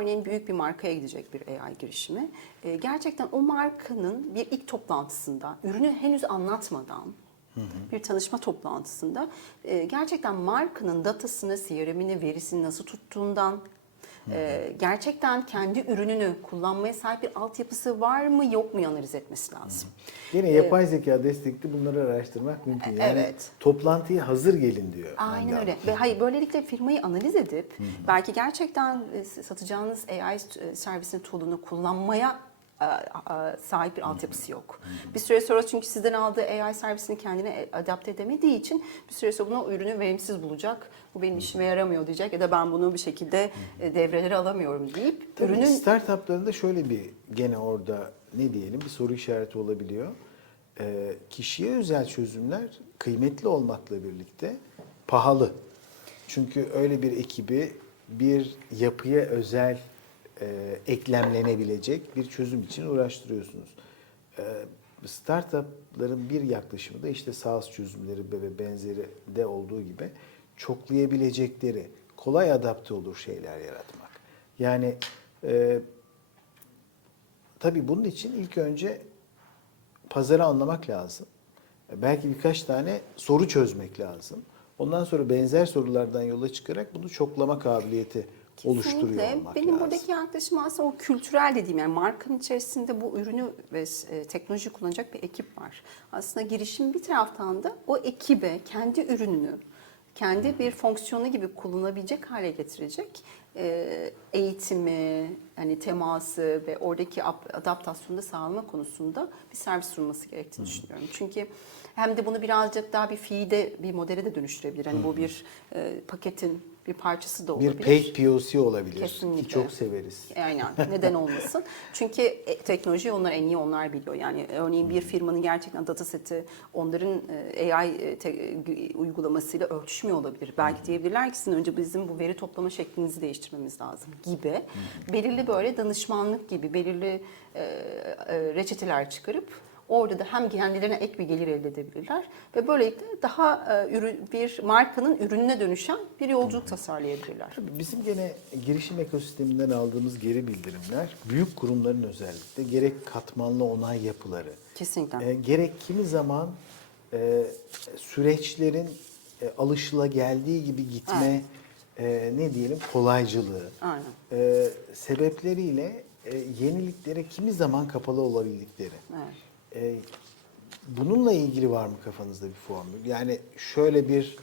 örneğin büyük bir markaya gidecek bir AI girişimi. E, gerçekten o markanın bir ilk toplantısında, ürünü henüz anlatmadan, bir tanışma toplantısında e, gerçekten markanın datasını, CRM'ini, verisini nasıl tuttuğundan, e, gerçekten kendi ürününü kullanmaya sahip bir altyapısı var mı yok mu analiz etmesi lazım. Yine yapay zeka destekli bunları araştırmak mümkün. Yani Evet. toplantıya hazır gelin diyor. Aynen öyle. Ve hayır böylelikle firmayı analiz edip belki gerçekten satacağınız AI servisini tool'unu kullanmaya sahip bir altyapısı yok. Bir süre sonra çünkü sizden aldığı AI servisini kendine e, adapte edemediği için bir süre sonra bunu ürünü verimsiz bulacak. Bu benim işime yaramıyor diyecek ya da ben bunu bir şekilde e, devreleri alamıyorum deyip Tabii ürünün startuplarında şöyle bir gene orada ne diyelim bir soru işareti olabiliyor. Ee, kişiye özel çözümler kıymetli olmakla birlikte pahalı. Çünkü öyle bir ekibi bir yapıya özel e, eklemlenebilecek bir çözüm için uğraştırıyorsunuz. Ee, startupların bir yaklaşımı da işte SaaS çözümleri ve benzeri de olduğu gibi çoklayabilecekleri, kolay adapte olur şeyler yaratmak. Yani e, tabii bunun için ilk önce pazarı anlamak lazım. E, Belki birkaç tane soru çözmek lazım. Ondan sonra benzer sorulardan yola çıkarak bunu çoklama kabiliyeti oluşturuyor olmak Benim lazım. buradaki yaklaşım aslında o kültürel dediğim yani markanın içerisinde bu ürünü ve e, teknoloji kullanacak bir ekip var. Aslında girişim bir taraftan da o ekibe kendi ürününü kendi bir fonksiyonu gibi kullanabilecek hale getirecek e, eğitimi, hani teması ve oradaki ap- adaptasyonu da sağlama konusunda bir servis sunması gerektiğini düşünüyorum. Çünkü hem de bunu birazcık daha bir fiide, bir modele de dönüştürebilir. Hani bu bir e, paketin bir parçası da olabilir. bir paid POC olabilir. Kesinlikle. Çok severiz. Aynen. Neden olmasın? Çünkü e, teknoloji onlar en iyi onlar biliyor. Yani örneğin bir firmanın gerçekten dataseti onların e, AI e, e, uygulamasıyla örtüşmüyor olabilir. Belki diyebilirler ki sizin önce bizim bu veri toplama şeklinizi değiştirmemiz lazım gibi. Belirli böyle danışmanlık gibi belirli e, e, reçeteler çıkarıp Orada da hem kendilerine ek bir gelir elde edebilirler ve böylelikle daha e, bir markanın ürününe dönüşen bir yolculuk tasarlayabilirler. Tabii bizim gene girişim ekosisteminden aldığımız geri bildirimler büyük kurumların özellikle gerek katmanlı onay yapıları, Kesinlikle. e, gerek kimi zaman e, süreçlerin e, alışıla geldiği gibi gitme e, ne diyelim kolaycılığı Aynen. e, sebepleriyle e, yeniliklere kimi zaman kapalı olabildikleri. Evet. E, bununla ilgili var mı kafanızda bir formül? Yani şöyle bir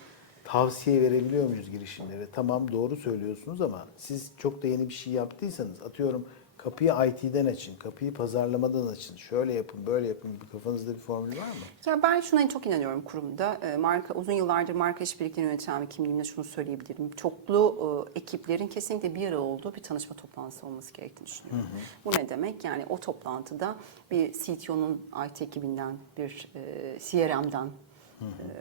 tavsiye verebiliyor muyuz girişimlere? Tamam doğru söylüyorsunuz ama siz çok da yeni bir şey yaptıysanız atıyorum kapıyı IT'den açın, kapıyı pazarlamadan açın, şöyle yapın, böyle yapın gibi kafanızda bir formül var mı? Ya ben şuna çok inanıyorum kurumda. E, Marka uzun yıllardır marka işbirliklerini yöneten bir kimliğimle şunu söyleyebilirim. Çoklu e, ekiplerin kesinlikle bir arada olduğu bir tanışma toplantısı olması gerektiğini düşünüyorum. Bu ne demek? Yani o toplantıda bir CTO'nun IT ekibinden, bir e, CRM'den,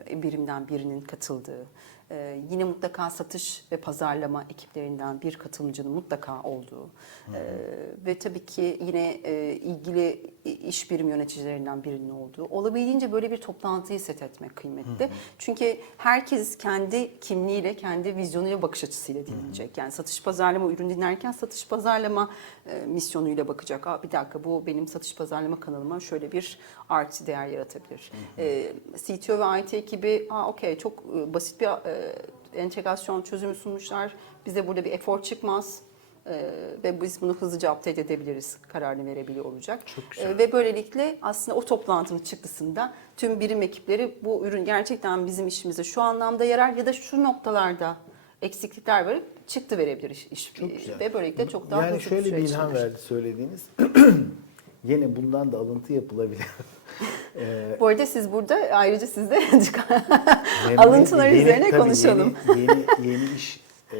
e, birimden birinin katıldığı, e, yine mutlaka satış ve pazarlama ekiplerinden bir katılımcının mutlaka olduğu e, ve tabii ki yine e, ilgili iş birim yöneticilerinden birinin olduğu, olabildiğince böyle bir toplantıyı set etmek kıymetli. Çünkü herkes kendi kimliğiyle, kendi vizyonuyla, bakış açısıyla dinleyecek. Yani satış pazarlama ürün dinlerken satış pazarlama e, misyonuyla bakacak. Aa, bir dakika bu benim satış pazarlama kanalıma şöyle bir artı değer yaratabilir. E, CTO ve IT ekibi, aa okey çok e, basit bir e, entegrasyon çözümü sunmuşlar. Bize burada bir efor çıkmaz. Ee, ve biz bunu hızlıca update edebiliriz kararını verebiliyor olacak. Ee, ve böylelikle aslında o toplantının çıktısında tüm birim ekipleri bu ürün gerçekten bizim işimize şu anlamda yarar ya da şu noktalarda eksiklikler var çıktı verebilir iş, iş- ve böylelikle çok daha yani şöyle bir süreç ilham verdi söylediğiniz. Yine bundan da alıntı yapılabilir. Ee, Bu arada siz burada ayrıca siz de Memnun- alıntılar yeni- üzerine tabii konuşalım. Yeni, yeni, yeni iş e,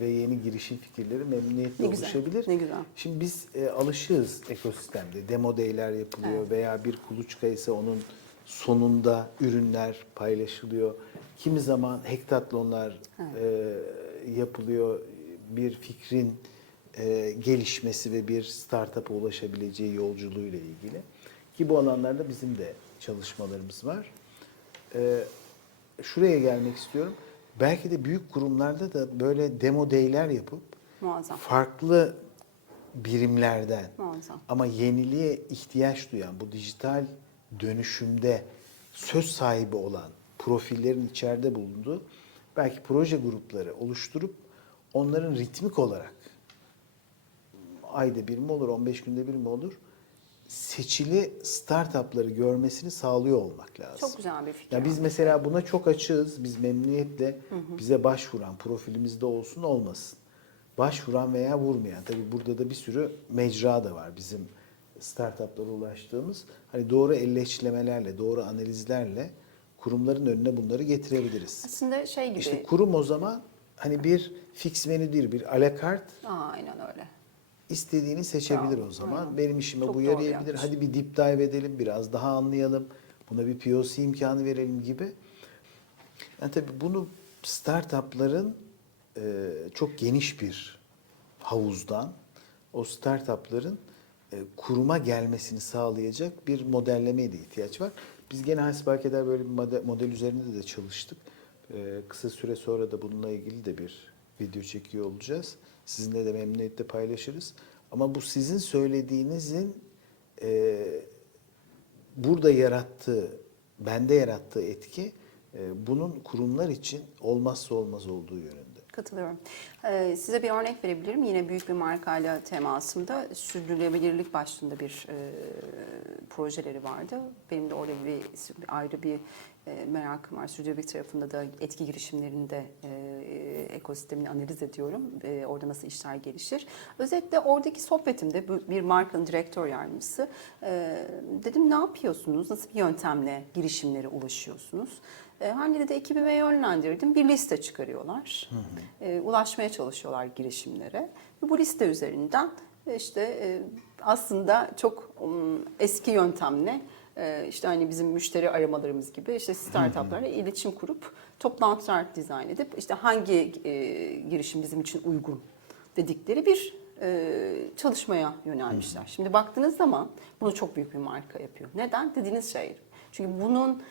ve yeni girişim fikirleri memnuniyetle Ne güzel, oluşabilir. ne güzel. Şimdi biz e, alışığız ekosistemde. Demo day'ler yapılıyor Evet. veya bir kuluçka ise onun sonunda ürünler paylaşılıyor. Kimi zaman hektatlonlar e, yapılıyor. Bir fikrin e, gelişmesi ve bir startup'a ulaşabileceği yolculuğuyla ilgili. Ki bu alanlarda bizim de çalışmalarımız var. Ee, şuraya gelmek istiyorum. Belki de büyük kurumlarda da böyle demo day'ler yapıp Muazzam. farklı birimlerden Muazzam. ama yeniliğe ihtiyaç duyan bu dijital dönüşümde söz sahibi olan profillerin içeride bulunduğu belki proje grupları oluşturup onların ritmik olarak ayda bir mi olur, 15 günde bir mi olur? Seçili startupları görmesini sağlıyor olmak lazım. Çok güzel bir fikir. Ya biz mesela buna çok açığız. Biz memnuniyetle bize başvuran profilimizde olsun olmasın. Başvuran veya vurmayan. Tabii burada da bir sürü mecra da var bizim startuplara ulaştığımız. Hani doğru elleşlemelerle, doğru analizlerle kurumların önüne bunları getirebiliriz. Aslında şey gibi. İşte kurum o zaman hani bir fix menü değil, bir alakart Aa, aynen öyle. İstediğini seçebilir Bravo, o zaman. aynen. Benim işime Çok bu yarayabilir. yapmış. Hadi bir deep dive edelim, biraz daha anlayalım. Buna bir POC imkanı verelim gibi. Yani tabii bunu startupların e, çok geniş bir havuzdan o startupların e, kuruma gelmesini sağlayacak bir modellemeye de ihtiyaç var. Biz gene hasbelkader böyle bir model, model üzerinde de çalıştık. E, kısa süre sonra da bununla ilgili de bir video çekiyor olacağız. Sizinle de memnuniyetle paylaşırız. Ama bu sizin söylediğinizin e, burada yarattığı, bende yarattığı etki e, bunun kurumlar için olmazsa olmaz olduğu yönünde. Katılıyorum. Ee, size bir örnek verebilirim. Yine büyük bir markayla temasımda sürdürülebilirlik başlığında bir e, projeleri vardı. Benim de orada bir, ayrı bir e, merakım var. Sürdürülebilirlik tarafında da etki girişimlerinde e, ekosistemini analiz ediyorum. E, orada nasıl işler gelişir. Özetle oradaki sohbetimde bir markanın direktör yardımcısı e, dedim ne yapıyorsunuz? Nasıl bir yöntemle girişimlere ulaşıyorsunuz? E, hani dedi ekibime yönlendirdim. Bir liste çıkarıyorlar. E, ulaşmaya çalışıyorlar girişimlere. Ve bu liste üzerinden e, işte e, aslında çok um, eski yöntemle e, işte hani bizim müşteri aramalarımız gibi işte startuplarla iletişim kurup toplantılar dizayn edip işte hangi e, girişim bizim için uygun dedikleri bir e, çalışmaya yönelmişler. Şimdi baktığınız zaman bunu çok büyük bir marka yapıyor. Neden? Dediğiniz şey. Çünkü bunun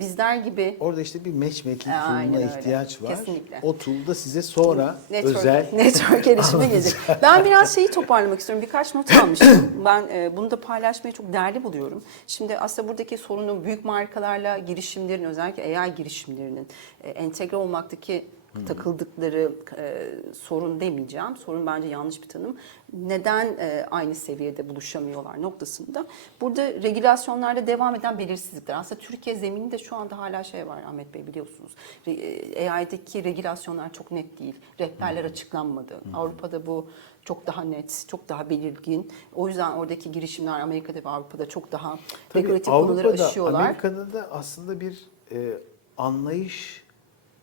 bizler gibi Orada işte bir matchmaking Aynen tool'una öyle. ihtiyaç var. Kesinlikle. O tool da size sonra Network, özel network gelişime gelecek. Ben biraz şeyi toparlamak istiyorum. Birkaç not almıştım. Ben e, bunu da paylaşmayı çok değerli buluyorum. Şimdi aslında buradaki sorunu büyük markalarla girişimlerin özellikle AI girişimlerinin e, entegre olmaktaki takıldıkları e, sorun demeyeceğim. Sorun bence yanlış bir tanım. Neden e, aynı seviyede buluşamıyorlar noktasında. Burada regülasyonlarda devam eden belirsizlikler. Aslında Türkiye zemininde şu anda hala şey var Ahmet Bey biliyorsunuz. Re- e, AI'deki regülasyonlar çok net değil. Rehberler açıklanmadı. Avrupa'da bu çok daha net, çok daha belirgin. O yüzden oradaki girişimler Amerika'da ve Avrupa'da çok daha Tabii regülatif konuları Avrupa'da, aşıyorlar. Amerika'da da aslında bir e, anlayış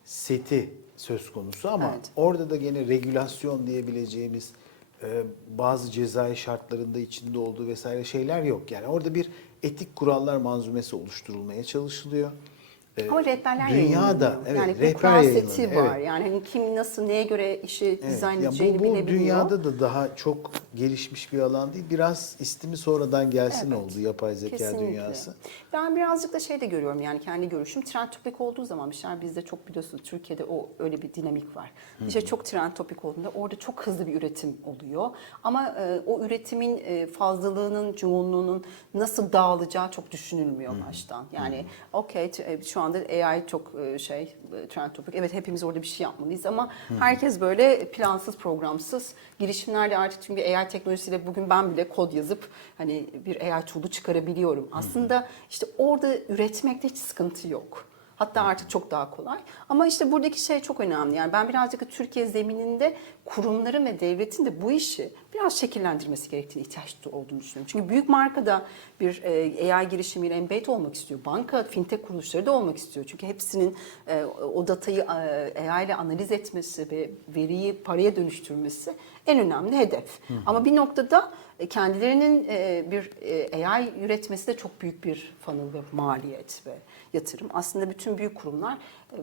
seti söz konusu ama Evet. orada da gene regülasyon diyebileceğimiz e, bazı cezai şartlarında içinde olduğu vesaire şeyler yok. Yani orada bir etik kurallar manzumesi oluşturulmaya çalışılıyor. E, Ama rehberler Dünyada evet yani rehber seti var. Evet. Yani hani kim nasıl neye göre işi Evet, dizayn edeceğini bu, bu bilebiliyor. dünyada da daha çok gelişmiş bir alan değil. Biraz istimi sonradan gelsin Evet, oldu yapay zeka Kesinlikle. dünyası. Ben birazcık da şey de görüyorum yani kendi görüşüm. Trend topik olduğu zaman bir şeyler bizde çok biliyorsunuz Türkiye'de o öyle bir dinamik var. Bir şey çok trend topik olduğunda orada çok hızlı bir üretim oluyor. Ama e, o üretimin e, fazlalığının, çoğunluğunun nasıl dağılacağı çok düşünülmüyor baştan. Yani okey e, şu anda AI çok e, şey e, trend topik. Evet hepimiz orada bir şey yapmalıyız ama herkes böyle plansız programsız girişimlerle artık çünkü AI teknolojisiyle bugün ben bile kod yazıp hani bir AI tool'u çıkarabiliyorum. Aslında işte orada üretmekte hiç sıkıntı yok. Hatta artık çok daha kolay. Ama işte buradaki şey çok önemli. Yani ben birazcık Türkiye zemininde kurumların ve devletin de bu işi biraz şekillendirmesi gerektiğini ihtiyaç olduğunu düşünüyorum. Çünkü büyük markada bir e, AI girişimiyle embed olmak istiyor. Banka, fintech kuruluşları da olmak istiyor. Çünkü hepsinin e, o datayı AI ile analiz etmesi ve veriyi paraya dönüştürmesi en önemli hedef. Ama bir noktada e, kendilerinin bir AI üretmesi de çok büyük bir funnel ve maliyet ve yatırım. Aslında bütün büyük kurumlar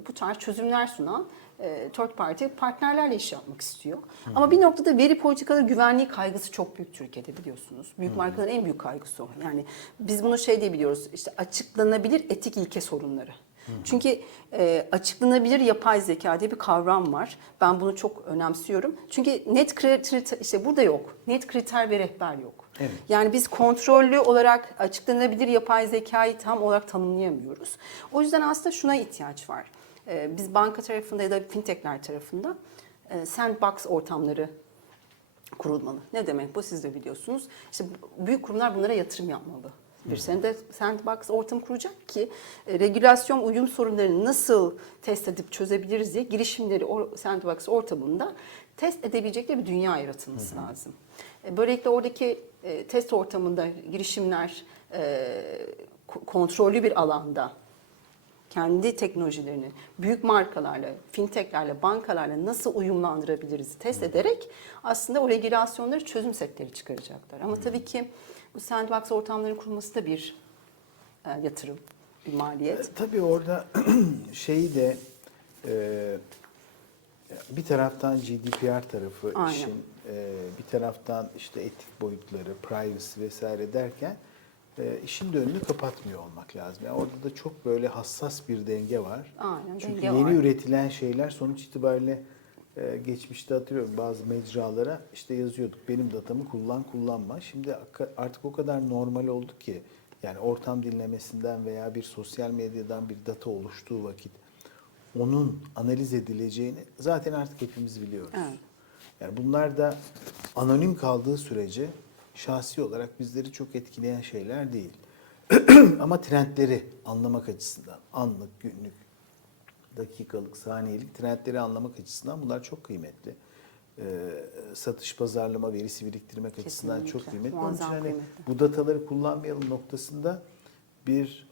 bu tarz çözümler sunan e, third party partnerlerle iş yapmak istiyor. Ama bir noktada veri politikaları güvenliği kaygısı çok büyük Türkiye'de biliyorsunuz. Büyük markaların en büyük kaygısı o. Yani biz bunu şey diye biliyoruz işte açıklanabilir etik ilke sorunları. Çünkü e, açıklanabilir yapay zeka diye bir kavram var. Ben bunu çok önemsiyorum. Çünkü net kriter işte burada yok. Net kriter ve rehber yok. Evet. Yani biz kontrollü olarak açıklanabilir yapay zekayı tam olarak tanımlayamıyoruz. O yüzden aslında şuna ihtiyaç var. Ee, biz banka tarafında ya da fintechler tarafında e, sandbox ortamları kurulmalı. Ne demek bu siz de biliyorsunuz. İşte büyük kurumlar bunlara yatırım yapmalı. Bir sene de sandbox ortam kuracak ki e, regülasyon uyum sorunlarını nasıl test edip çözebiliriz diye girişimleri sandbox ortamında test edebilecekleri bir dünya yaratılması lazım. E, Böylelikle oradaki e, test ortamında girişimler e, ko- kontrollü bir alanda kendi teknolojilerini büyük markalarla, fintechlerle, bankalarla nasıl uyumlandırabiliriz test ederek aslında o regülasyonları çözüm setleri çıkaracaklar. Ama tabii ki bu sandbox ortamların kurulması da bir e, yatırım, bir maliyet. E, Tabii orada şeyi de e, bir taraftan GDPR tarafı Aynen. işin, e, bir taraftan işte etik boyutları, privacy vesaire derken e, işin de önünü kapatmıyor olmak lazım. Yani orada da çok böyle hassas bir denge var. Aynen, Çünkü denge yeni var. üretilen şeyler sonuç itibariyle e, geçmişte hatırlıyorum bazı mecralara işte yazıyorduk benim datamı kullan kullanma. Şimdi artık o kadar normal oldu ki yani ortam dinlemesinden veya bir sosyal medyadan bir data oluştuğu vakit onun analiz edileceğini zaten artık hepimiz biliyoruz. Evet. Yani bunlar da anonim kaldığı sürece şahsi olarak bizleri çok etkileyen şeyler değil. Ama trendleri anlamak açısından anlık, günlük, dakikalık, saniyelik trendleri anlamak açısından bunlar çok kıymetli. Ee, satış pazarlama verisi biriktirmek açısından çok Kesinlikle. kıymetli. Onun için hani kıymetli. bu dataları kullanmayalım noktasında bir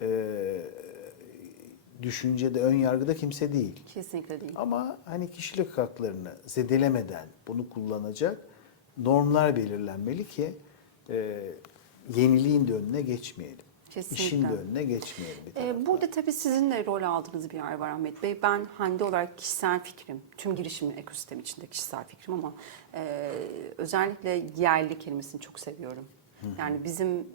e, düşüncede, ön yargıda kimse değil. Kesinlikle değil. Ama hani kişilik haklarını zedelemeden bunu kullanacak normlar belirlenmeli ki e, yeniliğin de önüne geçmeyelim. Kesinlikle. İşin de önüne geçmeyelim. Bir. Ee, burada tabii sizin de rol aldığınız bir yer var Ahmet Bey. Ben Hande olarak kişisel fikrim, tüm girişim ekosistemi içinde kişisel fikrim ama e, özellikle yerli kelimesini çok seviyorum. Yani bizim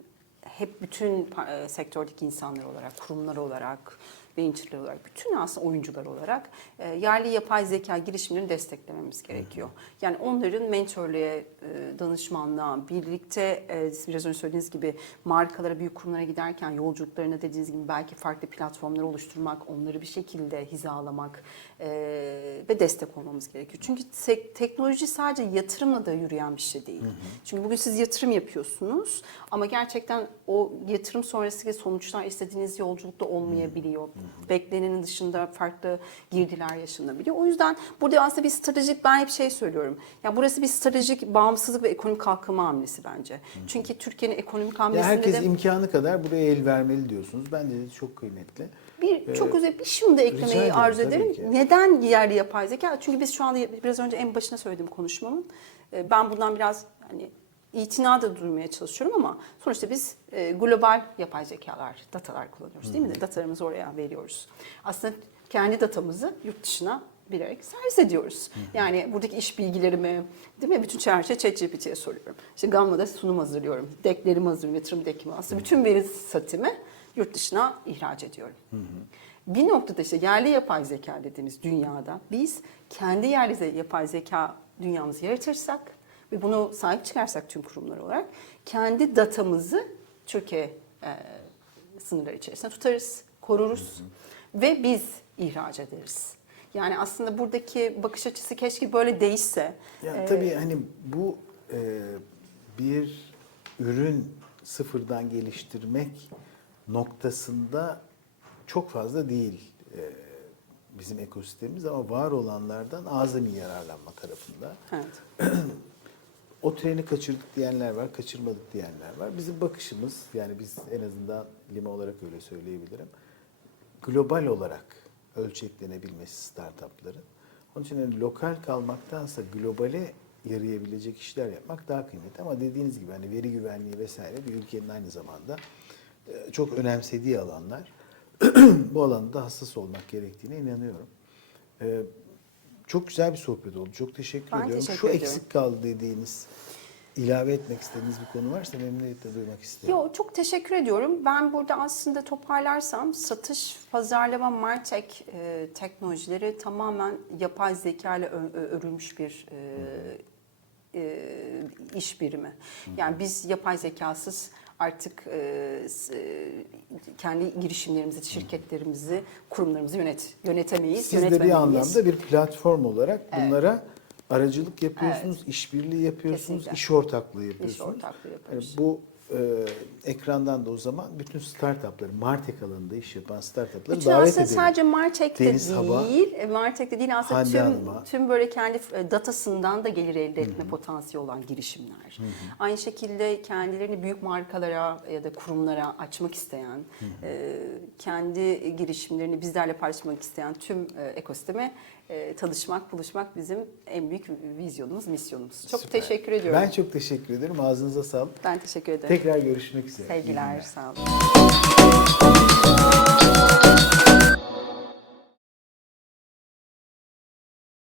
hep bütün e, sektördeki insanlar olarak, kurumlar olarak, venture'lar olarak, bütün aslında oyuncular olarak e, yerli yapay zeka girişimlerini desteklememiz gerekiyor. Yani onların mentörlüğe, e, danışmanlığa, birlikte e, biraz önce söylediğiniz gibi markalara, büyük kurumlara giderken yolculuklarına dediğiniz gibi belki farklı platformlar oluşturmak, onları bir şekilde hizalamak e, ve destek olmamız gerekiyor. Çünkü tek- teknoloji sadece yatırımla da yürüyen bir şey değil. Çünkü bugün siz yatırım yapıyorsunuz ama gerçekten o yatırım sonrası sonuçlar istediğiniz yolculukta olmayabiliyor. Beklenenin dışında farklı girdiler yaşanabiliyor. O yüzden burada aslında bir stratejik ben hep şey söylüyorum. Ya burası bir stratejik bağımsızlık ve ekonomik kalkınma hamlesi bence. Çünkü Türkiye'nin ekonomik Ya hamlesinde herkes de imkanı kadar buraya el vermeli diyorsunuz. Bence de çok kıymetli. bir çok Ee, özel bir şunu da eklemeyi ederim, arzu ederim. ki. Neden yerli yapay zeka? Çünkü biz şu anda biraz önce en başına söylediğim konuşmamın e, ben bundan biraz hani itina da durmaya çalışıyorum ama sonuçta biz e, global yapay zekalar, datalar kullanıyoruz değil mi? Datalarımızı oraya veriyoruz. Aslında kendi datamızı yurt dışına bilerek servis ediyoruz. Yani buradaki iş bilgilerimi, değil mi? Bütün her şey ChatGPT'ye soruyorum. İşte Gamma'da sunum hazırlıyorum. Deklerimi hazırlıyorum, yatırım dekimi. Aslında bütün veri setimi yurt dışına ihraç ediyorum. Bir noktada işte yerli yapay zeka dediğimiz dünyada biz kendi yerli yapay zeka dünyamızı yaratırsak ve bunu sahip çıkarsak tüm kurumlar olarak kendi datamızı Türkiye e, sınırları içerisinde tutarız, koruruz ve biz ihraç ederiz. Yani aslında buradaki bakış açısı keşke böyle değişse. Ya Ee, tabii hani bu e, bir ürün sıfırdan geliştirmek noktasında çok fazla değil e, bizim ekosistemimiz ama var olanlardan azami yararlanma tarafında. Evet. O treni kaçırdık diyenler var, kaçırmadık diyenler var. Bizim bakışımız yani biz en azından Lima olarak öyle söyleyebilirim. Global olarak ölçeklenebilmesi startupların. Onun için hani lokal kalmaktansa globale yarayabilecek işler yapmak daha kıymetli. Ama dediğiniz gibi hani veri güvenliği vesaire bir ülkenin aynı zamanda e, çok önemsediği alanlar. Bu alanda hassas olmak gerektiğine inanıyorum. Çok güzel bir sohbet oldu. Çok teşekkür Ben ediyorum. teşekkür Şu ediyorum. eksik kaldı dediğiniz ilave etmek istediğiniz bir konu varsa memnuniyetle duymak isterim. Yo, çok teşekkür ediyorum. Ben burada aslında toparlarsam satış, pazarlama, martek e, teknolojileri tamamen yapay zeka ile örülmüş bir e, e, iş birimi. Yani biz yapay zekasız artık e, e, kendi girişimlerimizi, şirketlerimizi, kurumlarımızı yönet yönetemeyiz. Siz de bir anlamda bir platform olarak bunlara aracılık yapıyorsunuz, işbirliği yapıyorsunuz, Kesinlikle. iş ortaklığı yapıyorsunuz. ortaklığı Yani yapıyoruz. bu e, ekrandan da o zaman bütün startupları, Martek alanında iş yapan startupları Bütün davet aslında edelim. sadece Martek'te Deniz değil, e, Martek'te değil aslında Hande tüm, Hanım'a. tüm böyle kendi e, datasından da gelir elde etme potansiyeli olan girişimler. Aynı şekilde kendilerini büyük markalara ya da kurumlara açmak isteyen, e, kendi girişimlerini bizlerle paylaşmak isteyen tüm e, ekosisteme e, tanışmak, buluşmak bizim en büyük vizyonumuz, misyonumuz. Çok Süper. teşekkür ediyorum. Ben çok teşekkür ederim. Ağzınıza sağlık. Ben teşekkür ederim. Tekrar görüşmek üzere. Sevgiler, sağ olun.